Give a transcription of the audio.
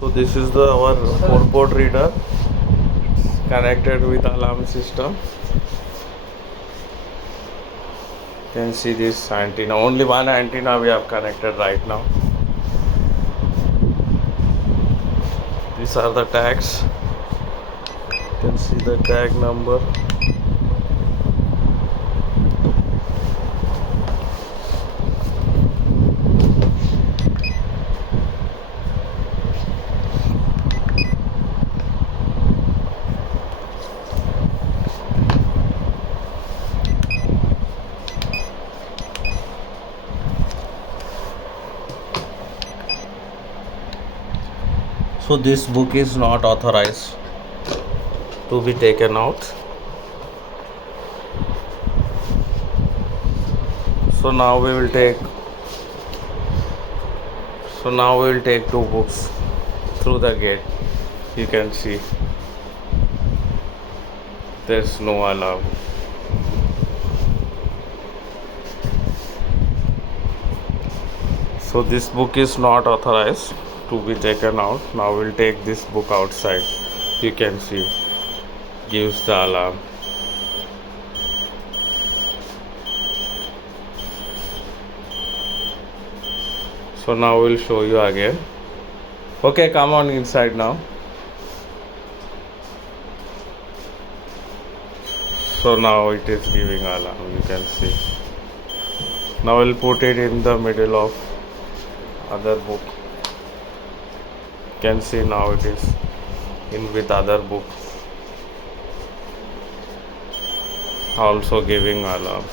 So this is our 4-port reader. It's connected with alarm system. You can see this antenna. Only one antenna we have connected right now. These are the tags. You can see the tag number. So this book is not authorized to be taken out. So now we will take two books through the gate. You can see there's no alarm. So this book is not authorized to be taken out. Now we'll take this book outside. You can see gives the alarm. So now we'll show you again. Okay, come on inside now. So now it is giving alarm, you can see. Now we'll put it in the middle of other book. You can see now it is in with other book, also giving alarm.